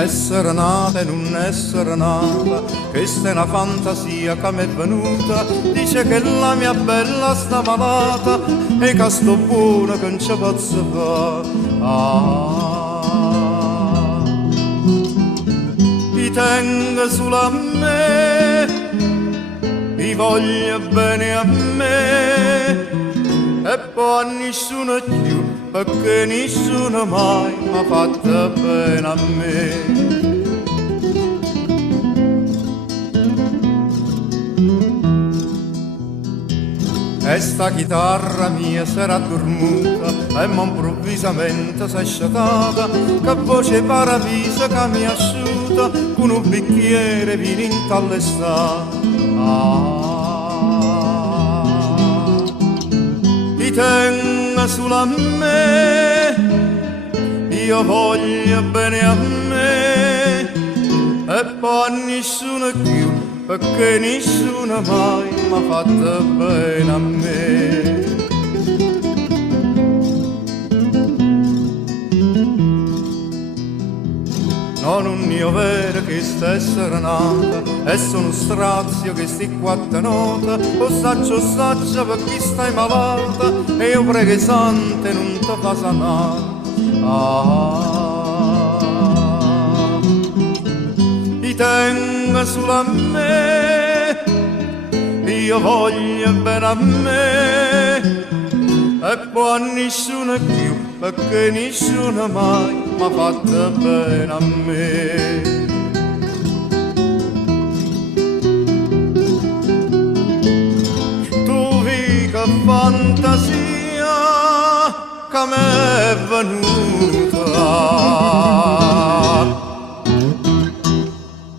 Essere nata e non essere nata, questa è una fantasia che mi è venuta. Dice che la mia bella sta malata e che sto buono che non ci posso fare. Ti tengo solo a me, ti voglio bene a me e poi a nessuno più, perché nessuno mai m'ha fatto bene a me. E sta chitarra mia sarà dormuta e ma improvvisamente s'è sciatata, che voce paradiso che mi asciuta con un bicchiere vino intallestato. Ti tengo solo a me, io voglio bene a me e poi a nessuno più, perché nessuno mai m'ha fatto bene a me. No, non io vero che stessere nata e sono strazio che sti quattro note, o saggio per chi stai malata e io prego i santi non ti fa sanare. Ti tengo solo a me, io voglio bene a me e poi a nessuno più, perché nessuno mai m'ha fatto bene a me. Tu vivi che fantasia che m'è venuta,